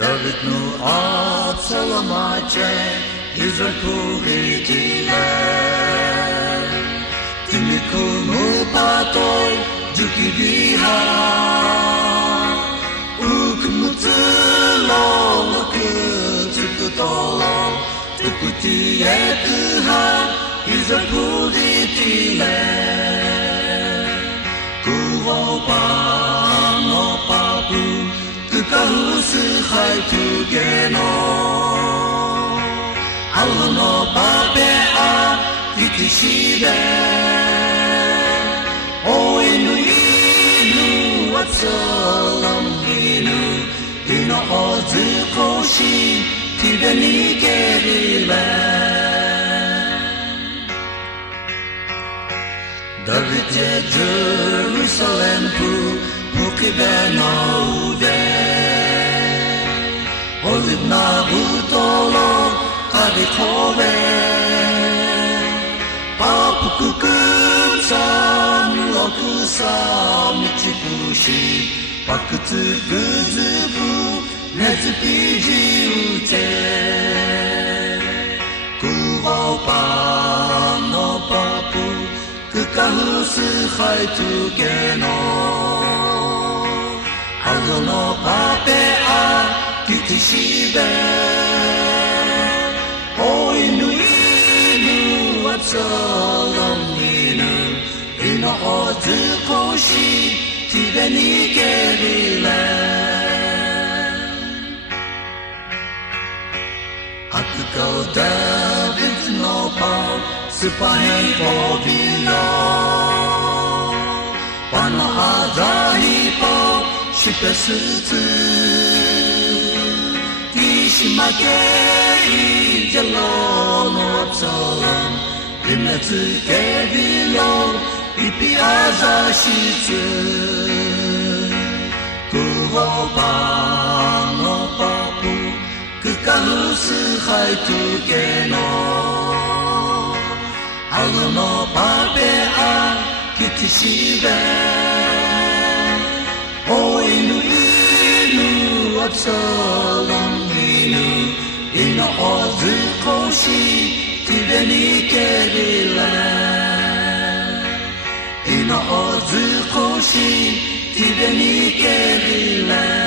דוד תנועת סלמייצ'ה, ישראל פוריטילה. תמיקומו פתוי, ג'וקי ביהה, וכמוצלו לקצקתולו, תקותי יקחה, ישראל פוריטילה. כובו פנו פפו, ככהוסי חי תוגנו, אלונו בבעה תתשיבה, אוינו אינו הצלם הינו, אינו עוד זכושי תבני קרילה. דוד ירוסלם פוקדנו Olibna butolo kadikove Papukukusan lokusam chibushi Pakutsu guzubu nezupiji ute Kuho no papu kukahusu haitugeno Algono papea Titishida, oh inu atsalam inu, ino ozukoshi tibeni kerila. Akuko David no pau, supahen ovino, pana azahi pau, shipesutsu. Shimakei jalono atsalam Imetsukerilo ipi azashitsu Kuhoba no papu Kukahusu haitugeno Aluno papea kitishibe Oinu atsalam Ino ozukoshi tibeni kerila Ino ozukoshi tibeni kerila